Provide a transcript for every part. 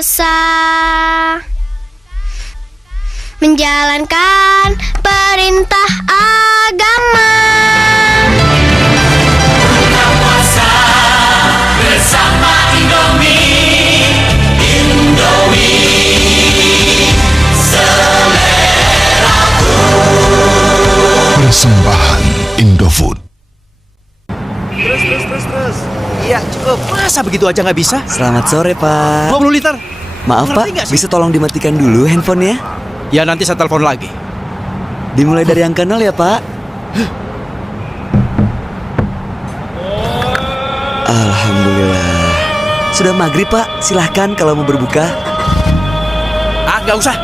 puasa, menjalankan perintah agama. Buka puasa bersama Indomie, Indomie seleraku. Persembahan Indofood. Terus. Iya, cukup. Masa begitu aja nggak bisa? Selamat sore, Pak. 20 liter. Maaf, Pak. Ngerti nggak sih? Bisa tolong dimatikan dulu handphonenya? Ya nanti saya telepon lagi. Dimulai dari angka 0 ya, Pak. Alhamdulillah. Sudah maghrib, Pak. Silahkan kalau mau berbuka. Nggak usah.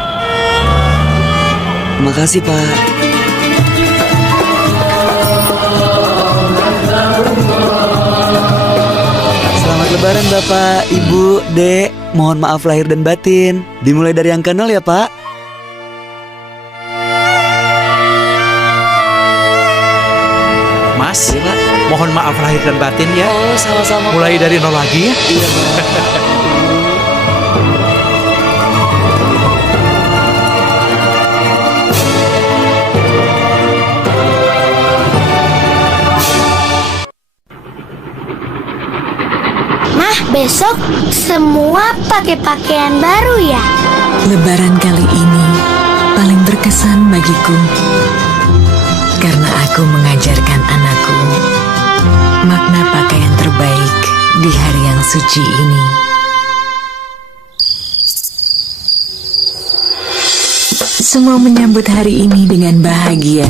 Makasih, Pak. Selamat Lebaran, Bapak, Ibu, Dek. Mohon maaf lahir dan batin. Dimulai dari angka 0 ya, Pak. Mas, Iya, Pak. mohon maaf lahir dan batin ya. Oh, sama-sama. Mulai dari 0 lagi ya. Iya, Pak. Mah, besok semua pakai pakaian baru ya? Lebaran kali ini paling berkesan bagiku karena aku mengajarkan anakku makna pakaian terbaik di hari yang suci ini. Semua menyambut hari ini dengan bahagia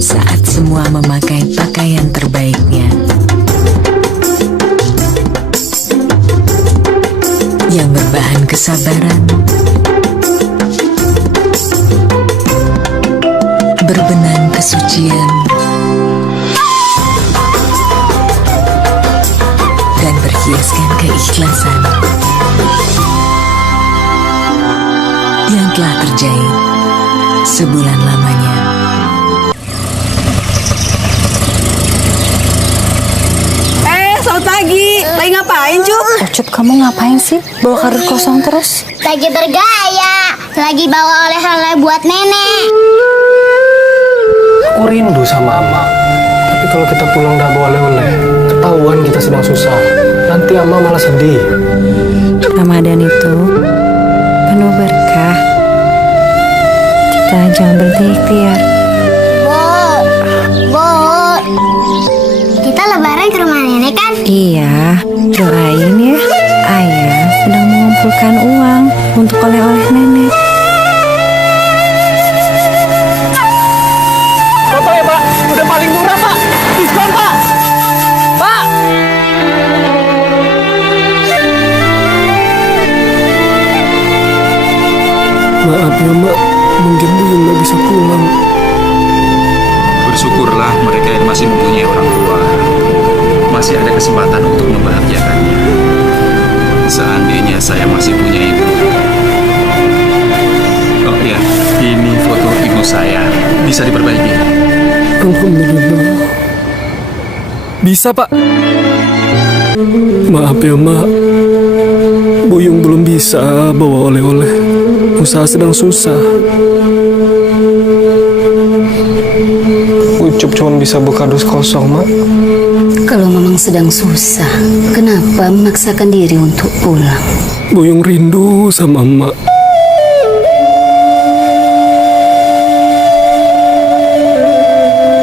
saat semua memakai pakaian terbaiknya yang berbahan kesabaran, berbenang kesucian, dan berhiaskan keikhlasan yang telah terjahit sebulan lamanya. Selamat pagi. Lagi ngapain, Cuk? Ucup, kamu ngapain sih? Bawa kardus kosong terus? Lagi bergaya, lagi bawa oleh-oleh buat nenek. Aku rindu sama Ama. Tapi kalau kita pulang gak bawa oleh-oleh, ketahuan kita sedang susah. Nanti Ama malah sedih. Ramadan itu penuh berkah. Kita jangan berhenti ikhtiar. Bu, kita lebaran ke rumah nenek kan? Iya, doain ya. Ayah sedang mengumpulkan uang untuk oleh-oleh nenek. Bapak ya, Pak. Udah paling murah, Pak. Diskon, Pak. Pak. Maaf ya, Mak. Mungkin Buyung gak bisa pulang. Bersyukurlah mereka yang masih mempunyai orang tua. Masih ada kesempatan untuk membahagiakannya. Seandainya saya masih punya ibu. Oh ya, ini foto ibu saya. Bisa diperbaiki. Alhamdulillah. Bisa, Pak. Maaf ya, Mak. Buyung belum bisa bawa oleh-oleh. Usaha sedang susah. Ucup cuma bisa buka dus kosong, Mak. Kalau memang sedang susah, kenapa memaksakan diri untuk pulang? Buyung rindu sama Mak.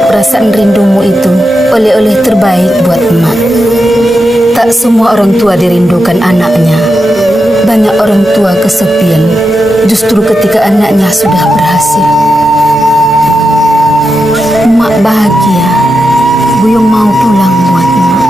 Perasaan rindumu itu oleh-oleh terbaik buat emak. Tak semua orang tua dirindukan anaknya. Banyak orang tua kesepian justru ketika anaknya sudah berhasil. Emak bahagia. Buyung mau pulang buat emak.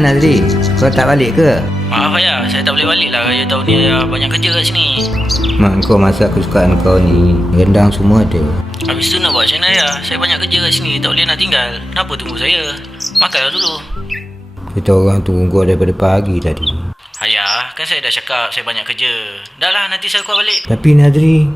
Nazri, kau tak balik ke? Maaf ayah, saya tak boleh balik lah. Raya tahun ni ayah banyak kerja kat sini. Mak kau masak kesukaan kau ni, rendang semua ada. Habis tu nak buat macam mana ayah? Saya banyak kerja kat sini, tak boleh nak tinggal. Kenapa tunggu saya? Makanlah dulu. Kita orang tunggu daripada pagi tadi. Ayah, kan saya dah cakap saya banyak kerja. Dah lah, nanti saya kuat balik. Tapi Nazri,